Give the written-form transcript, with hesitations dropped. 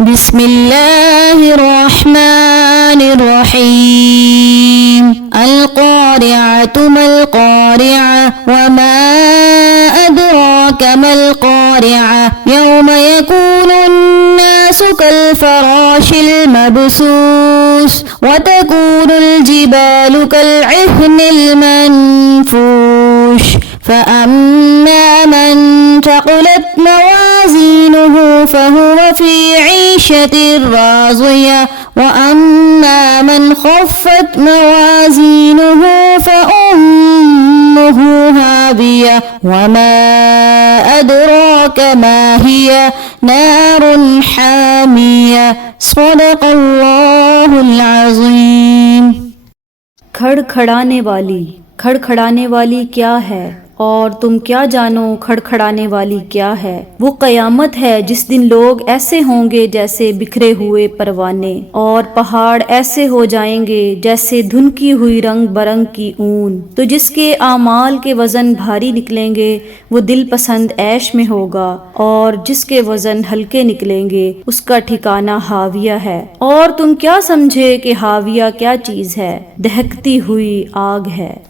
बिस्मिल्लाहिर्रहमानिर्रहीम। अल क़ारिअतु मल क़ारिअ वमा अदराका मल क़ारिअ यौम यकूनुन्नासु कल फ़राशिल मबसूस व तकूनुल जिबालु कल इह्निल मनफूश फ़अम्मा मन थक़ुलत मवाज़ीनुहु फ़हुव फ़ी ईशतिर राज़ियह व अम्मा मन ख़फ़्फ़त मवाज़ीनुहु फ़उम्मुहु हावियह वमा अदराका मा हिय नारुन हामियह। सदक़ल्लाहुल अज़ीम। खड़खड़ाने वाली क्या है और तुम क्या जानो खड़खड़ाने वाली क्या है। वो क़यामत है जिस दिन लोग ऐसे होंगे जैसे बिखरे हुए परवाने, और पहाड़ ऐसे हो जाएंगे जैसे धुनकी हुई रंग बरंग की ऊन। तो जिसके आमाल के वज़न भारी निकलेंगे वो दिल पसंद ऐश में होगा, और जिसके वज़न हल्के निकलेंगे उसका ठिकाना हाविया है। और तुम क्या समझे कि हाविया क्या चीज़ है? दहकती हुई आग है।